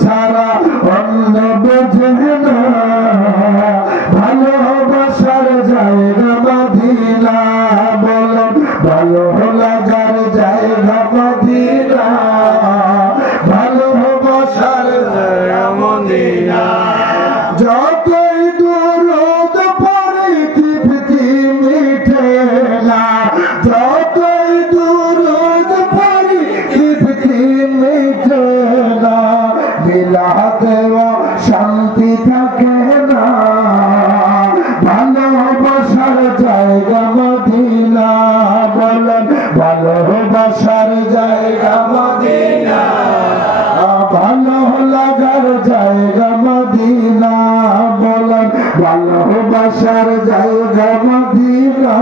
ছাড়া অন্য বোঝে না ভালোবাসার জায়গা মদিনা বলেন ভালো লাগার জায়গা মদিনা ভালোবাসার জায়গা মদিনা যতই দূরত পড়ি তৃপ্তি মিটে না যতই দূরত পড়ি তৃপ্তি মিটে না বিলাতেও শান্তি থাকে না ভালোবাসার জায়গা মদিনা বলেন ভালোবাসার জায়গা মদিনা ভালো লাগার জায়গা মদিনা বলেন ভালোবাসার জায়গা মদিনা